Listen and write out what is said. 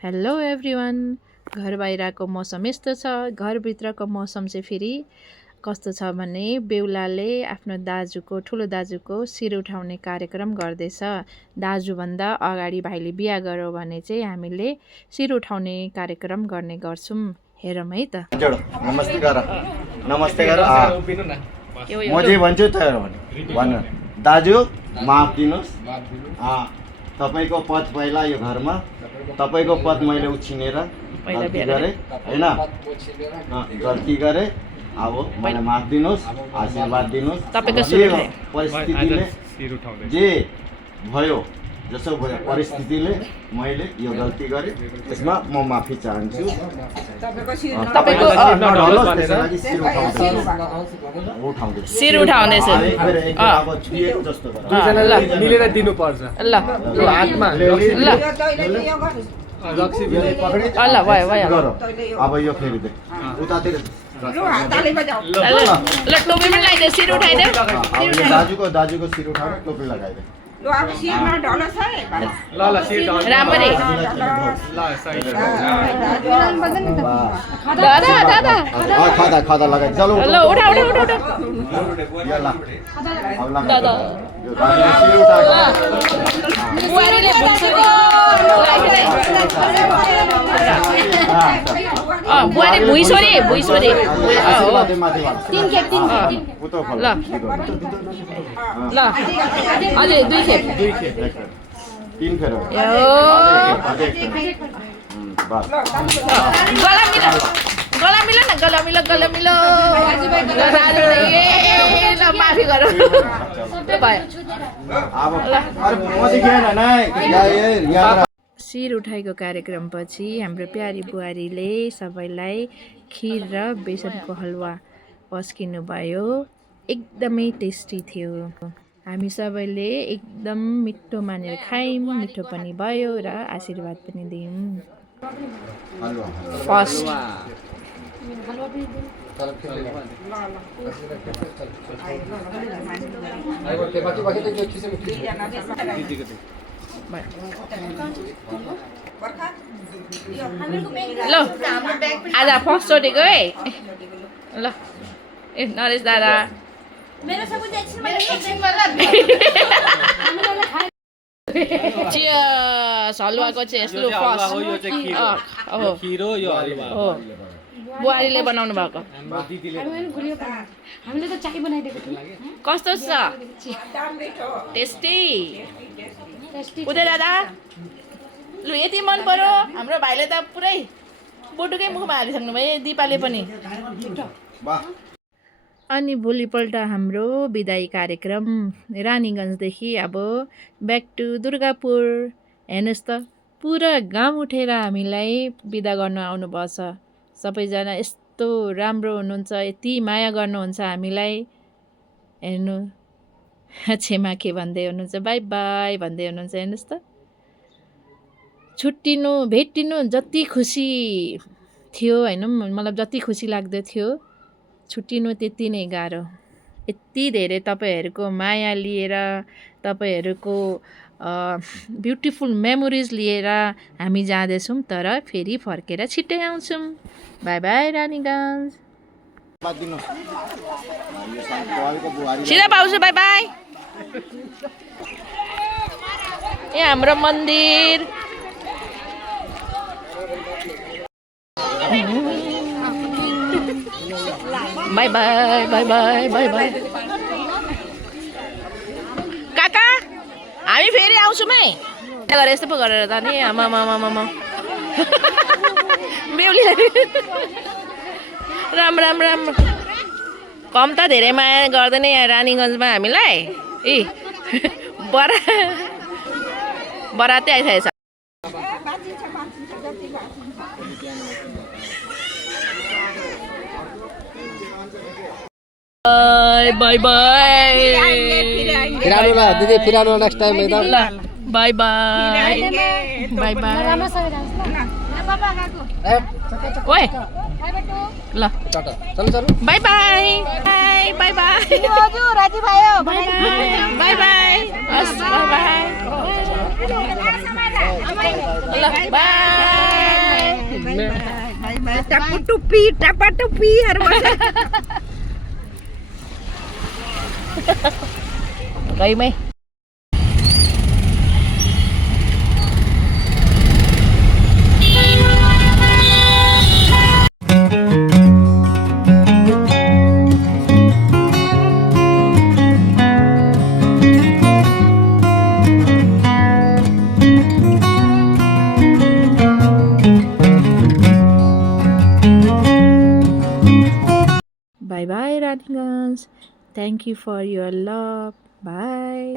Hello everyone. घर बाहिरको मौसम यस्तो छ, घरभित्रको मौसम चाहिँ फेरि कस्तो छ भने बेहुलाले आफ्नो दाजुको ठुलो दाजुको शिर उठाउने कार्यक्रम गर्दैछ। दाजुभन्दा अगाडि भाइले बिहा गर्यो भने चाहिँ हामीले शिर उठाउने कार्यक्रम गर्ने गर्छौँ। हेरौँ है त। नमस्ते गर नमस्ते गर म जे भन्छु त भन्नु दाजु माफ दिनुहोस्। तपाईको पद पहिला यो घरमा तपाईको पद मैले उछिनेर गल्ती गरेँ हैन, गल्ती गरेँ। अब मलाई माफ दिनुहोस्, आशीर्वाद दिनुहोस्। परिस्थितिले जे भयो जसो भयो परिस्थितिले मैले यो गल्ती गरेँ, त्यसमा म माफी चाहन्छु। शिर उठाउँदैछ। मिलेर दिनु पर्छ। ल हातमा ल भयो। अब यो फेरि दे उतातिर ल टोपी पनि लगाइदे, शिर उठाइदे। दाजुको शिर उठाएर टोपी लगाइदे। राम्ररी दादा खादा लगाइ चलो ल उठा दादा बुहारीले बुहारी भुइँसोरी ल ल अझै दुई खेप 3 फेर गला मिलो ल माफी गरौँ। शिर उठाइको कार्यक्रमपछि हाम्रो प्यारी बुहारीले सबैलाई खिर र बेसनको हलुवा पस्किनु भयो। एकदमै टेस्टी थियो। हामी सबैले एकदम मिठो मानेर खायौँ, मिठो पनि भयो र आशीर्वाद पनि दियौँ। फर्स्ट ल आज फर्स्ट चोटेको है। ल ए नरेश दादा हलुवाको चाहिँ यस्तो फर्स्ट हो बुहारीले बनाउनु भएको। कस्तो छ? टेस्टी उदय दादा लु यति मन पर्यो। हाम्रो भाइले त पुरै बोटुकै मुखमा हालिसक्नु भयो दिपाले पनि। अनि भोलिपल्ट हाम्रो बिदाई कार्यक्रम रानीगञ्जदेखि अब ब्याक टु दुर्गापुर। हेर्नुहोस् त पुरा गाउँ उठेर हामीलाई बिदा गर्न आउनुभएछ। सबैजना यस्तो राम्रो हुनुहुन्छ, यति माया गर्नुहुन्छ हामीलाई। हेर्नु क्षमा के भन्दै हुनुहुन्छ, बाई बाई भन्दै हुनुहुन्छ। हेर्नुहोस् त छुट्टिनु भेटिनु जति खुसी थियो होइन, मतलब जति खुसी लाग्दो थियो छुट्टिनु त्यति नै गाह्रो। यति धेरै तपाईँहरूको माया लिएर, तपाईँहरूको ब्युटिफुल मेमोरिज लिएर हामी जाँदैछौँ, तर फेरि फर्केर छिट्टै आउँछौँ। By by Raniganj. सिधा पाउँछु, बाई बाई। ए हाम्रो मन्दिर by bye bye bye bye by. काका हामी फेरि आउँछौँ है। गरेर यस्तो पो गरेर त नि आमा बेहुली राम राम राम। कम त धेरै माया गर्दैन यहाँ रानीगञ्जमा हामीलाई। ए बरातै आइसकेछ। बाई बाई दिदी फिरानो नेक्स्ट टाइम एकदम। Bye bye bye bye. ओए ल चलो बाई बाई बाई बाई राजी भयो bye bye bye bye bye ल बाई। बाई बाई टापा टुप्पीहरू गइमै Bye bye, Raniganj. Thank you for your love. Bye.